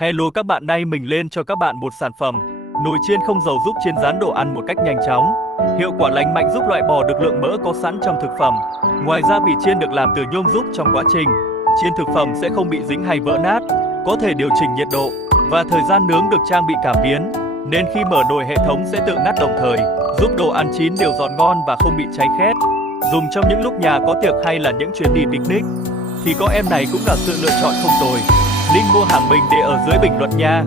Hello các bạn, nay mình lên cho các bạn một sản phẩm nồi chiên không dầu giúp chiên rán đồ ăn một cách nhanh chóng, hiệu quả lành mạnh, giúp loại bỏ được lượng mỡ có sẵn trong thực phẩm. Ngoài ra vỉ chiên được làm từ nhôm giúp trong quá trình chiên thực phẩm sẽ không bị dính hay vỡ nát, có thể điều chỉnh nhiệt độ và thời gian nướng, được trang bị cảm biến nên khi mở nồi hệ thống sẽ tự ngắt đồng thời, giúp đồ ăn chín đều giòn ngon và không bị cháy khét. Dùng trong những lúc nhà có tiệc hay là những chuyến đi picnic thì con em này cũng là sự lựa chọn không tồi. Link mua hàng mình để ở dưới bình luận nha.